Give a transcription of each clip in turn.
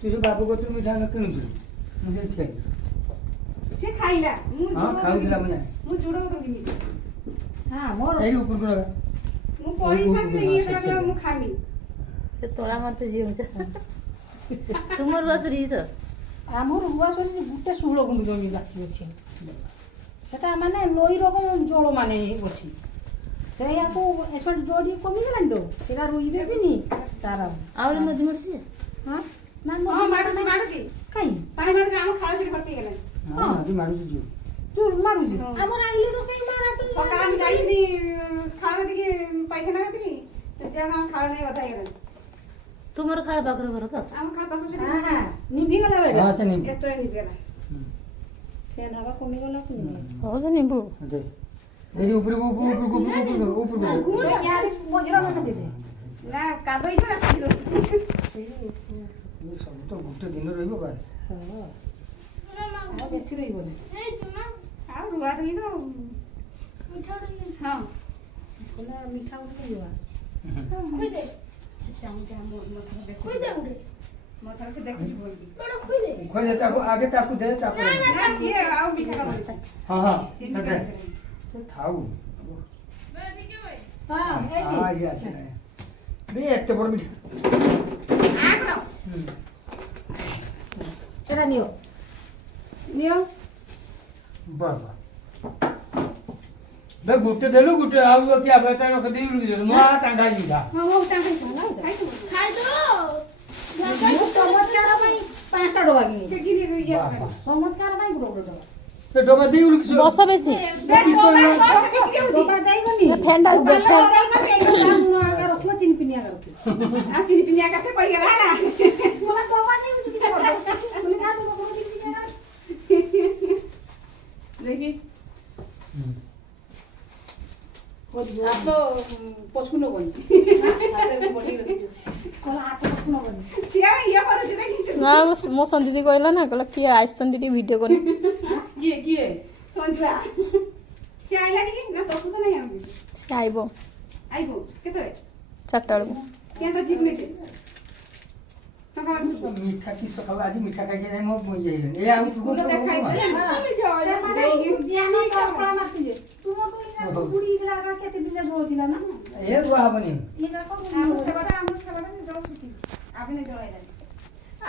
तुझे बाबू को तू मिठा न किणुଛୁ मुझे खाई से खाइला हां खाउला मने मु जोडो को दिमी हां मोर एई ऊपर को लगा मु पड़ी थाकी ये लागला मु खामी से तोला मते जीवचा तुमर बसरी तो ଆମର ରୁଆ ସରି ଗୁଟେ 16 ଗୁଣ୍ଡ ଜମି ବାକି ଅଛି ସେଟା ମାନେ ନଈ ରକମ ଜଳ ମାନେ ଅଛି ସେଇଆକୁ ଏସଟ ଜଡି କମି ଗଲାନି ତ ସେଟା ରୁଇବେ ବି ନି ତାର ଆଉରି ନଦୀ ମଡଛି ହଁ ନା ମାଡୁଛି କାଇଁ ପାଣି ମାଡୁଛି ଆମ ଖାଳ ସେଠି ଭର୍ତ୍ତି ଗଲାନି हां नदी मारुछु जो ତୁ ମାରୁଛି ଆମର ଆଇଲେ ତ କାଇଁ ମାରା ସକାଳ ଆମେ ଯାଇନି ଖାଳ ଟିକେ ପାଇଖାନା ଗତିକି ସେଟା ଆମ ଖାଳ ନେଇ କଥା ହେଇଗଲାନି तुमर खाळ पाकर घर तो ଆମ ଖାଳ ପାଖରେ ସେଠି ହଁ ନିଭି ଗଲା ବେଟା हां से नहीं ଏତେ ନିଭି ଗଲା ଫ୍ୟାନ୍ ହବା କମି ଗଲା କି हो से नींबू दे एई ऊपर को ଗୁଣ यार ବଜ୍ର ନ ଦେବେ ନା କାଦଇ ଛଡା ସେଠି ये सब तो गुटे दिन रहइबो बस ଆଉ ବେଶୀ ରହିବନି ଆଉ ରୁଆ ରହିବ ହଁ କୋଲା ମିଠା ଗୋଟେ ଯିବା ଖୁଇଦେ ସେ ଚାମଚା ମଥାରେ ସେ ଦେଖୁଛି ବୋଲବି खोज ताको आगे ताको दे ताको ନା ସିଏ ଆଉ ମିଠା ଖାବନି हां हां ସିଏ ମିଠା दे ଖାବନି। तो थाऊ ହଁ ଏଇଠି हां ये আছে बे एते बड़ मिठा ଆଗ ଏଟା ନିଅ ନିଅ बाबा बे गुटे देलु गुटे आउ क्या बेटा रख देलु मा टांगा जीजा ହଁ ହଉ ତାଙ୍କୁ ଖାଇଦो ମୁଁ ଚମତ୍କାର ପାଇଁ 5ଟା ଡବା କିଣି ସେ ଗିରି ଇଏ ବାବା। ଚମତ୍କାର ପାଇଁ ଗୋଟେ ଡବା ते डबा देलु किस बस बेसी ଡବା ଯାଇଗନି ଫେଣ୍ଡା ରଖିବ ଚିନି ପିନିଆ ରଖିବ ଆ ଚିନି ପିନିଆ କାसे କହିଗଲା ହେଲା ମୋଲା ଡବା ଦେଇ କିଛି କିଛି କରିଦେ ତୁମେ ନା ଡବା ଚିନି ପିନିଆ ଦେଖି ହାତ ପଛକୁ ନବନି ହାତରେ ବଢେଇ ରଖିଛୁ କଲା ହାତ ପଛକୁ ନବନି ସିଆ ଇଏ କରୁଛି ଦେଖିଛୁ ନା ମୋ ସଞ୍ଜିତି କହିଲା ନା କହିଲା କିଏ ଆଇସନ୍ତି ଟିକେ ଭିଡିଓ କରି କିଏ ସଞ୍ଜୁଆ ସିଏ ଆଇଲାନି କି ନା ତୋକୁ ତ ନାହିଁ ଆମେ ସେ ଆଇବ ଆଇବ କେତେବେଳେ 4ଟା ବେଳକୁ କେନ୍ ତ ଯିବୁ ନେଇତେ ଟଙ୍କା ମାଗୁ मीठा की सकाळ आज मीठा खाई जाय मो ये ए आउ ସ୍କୁଲ ଦେଖାଇ ଦେ କପड़ा ମାରତି ଯେ ତୁମ ତ ଇନା ବୁଢୀ ଇଲା କା କେତେ ଦିନ ଜଳଥିଲା ନା ए दुआ हबनी ଇନା କଣ ଆମର ସେବାଟା ଜଳ ସୁଟି ଆବେନେ ଜଳାଇଲାନି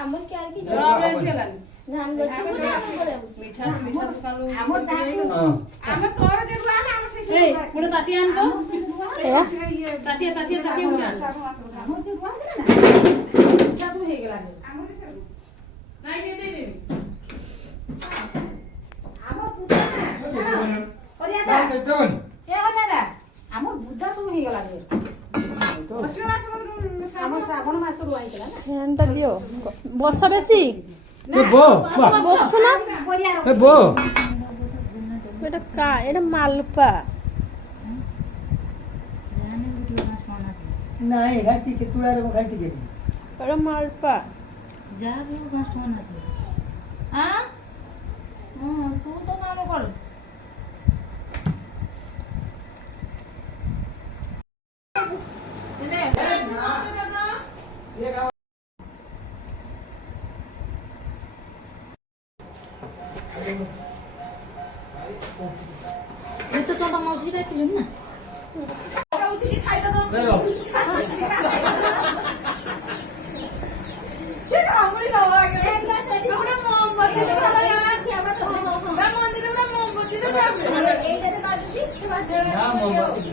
ଆମର କିଆର କି ଜଳ ଆସିଗଲାନି ଧାନ ଗଛ ମିଠା ଦୋକାନରୁ ଆମର हां ଆମେ ତୋର ଯେ ରୁଆ ହେଲା ଆମର ସେଇ ଏଇ ଗୋଟେ ତାଟି ଆଣ ତ ତାଟିଆ ତାଟିଆ ଉଠା ଆମର ଯେ ରୁଆ ହେଲା ନା ମିଠା ସବୁ ହେଇଗଲାନି ଆମର ବି ସବୁ ନାଇଁ ଦେ ଦେ ଦେ ଆମର ପୂଜା କରିଆଦା तवन ଏ କରିଆଦା ଆମର ବୁଦ୍ଧା ସବୁ ହେଇଗଲାନି ଅଶ୍ୱିନ ମାସ ଆମ ଶ୍ରାବଣ ମାସରୁ ଆଇଥିଲା ନା ଫ୍ୟାନଟା ଦିଅ ବସ ବେଶୀ ए बो बा ବସୁନ ବରିଆ ए बो এটা কা এটা মালপা नहीं घाटी के तुड़ा रे घाटी के এটা মালপা যা গুলো গাছ না দে হ্যাঁ তু তো নাম কর ये तो चंपा मौसी देखिलु ना ଉଠିକି ଖାଇଦବ ले लो ସେ କାମୁଳି ଦବ ଆଗେ ଏଲା ସେଠି ଗୋଟେ ମୋମବତୀ ଦେଖାଲା କ୍ୟାମେରା ସବୁ ବା ମନ୍ଦିର ଗୋଟେ ମୋମବତୀ ଦେଖାଲା ଏଇଟାରେ ବାଜୁଛି ना मोमबत्ती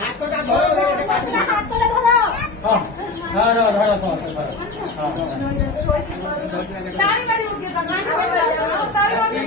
ହାତଟା ଧର हां धर धर हां ତାଳି ମାରିବୁ କିଏ ତାଳି ମାରିବୁ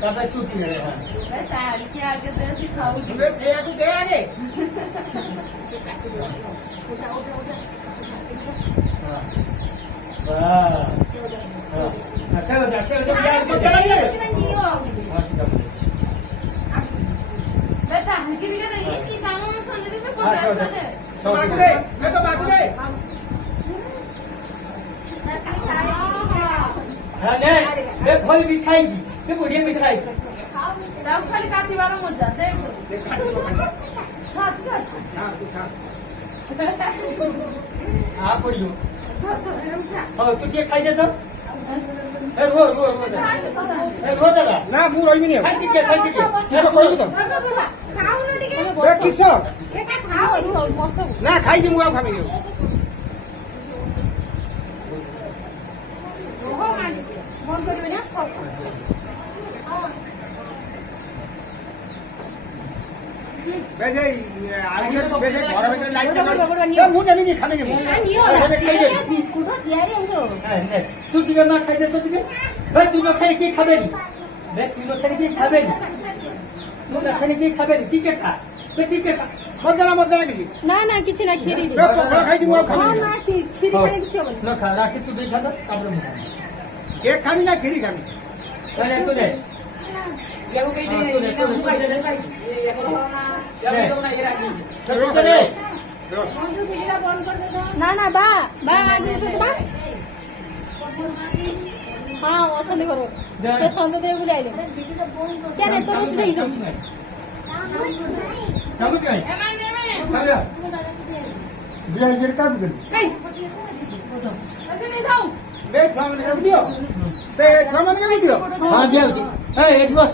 তারপরে চুটি গেলে হ্যাঁ তাড়িয়ে আগে দেশি খাওয়াবি একটু দে আগে বেটা হাগিরি কে দেখি কি দাম সন্ধে দিতে হ্যাঁ, পড়ে হ্যাঁ নে ফল মিঠাইছি সে বড়িয়া মিঠাই দাও খালি কাটিবার মজা দেখ आ पड़ियो हां तू जे खाई दे तो ए रो दादा না মু রইবি নি खाई के এসব করবি তো এ কিস না খাইছি মু আর খাবি নি বন্ধ করবে না বেজে আগুনে বেজে ঘর ভিতরে লাইট সে মু নেবি নি খাবি নি মু বিস্কুট দিয়ারে উঠো तू दिगा ना खाई दे तो दिगा भाई तू ना खाई के खाबे नी मैं तू ना खाई के खाबे नी तू ना खाई के खाबे नी ठीक है खा तो ठीक है खा মজা না কিছু না না কিছু না খিরি এ পকোড়া খাইছি মু আর খাবি না নি না খিরি খালি কিছু হবে ना खा राखी तू नहीं खाता काबरे में কেক খাবি না খিরি খাবি अरे तू ले না না বা আগে উঠে বা হ্যাঁ অছন্দি করো সে সন্ধ্যে দেবে বলে আইলে কেন তোর বসে দেখছো বে ছমনে কে দিও বে ছমনে কে দিও हाँ दिया एक बस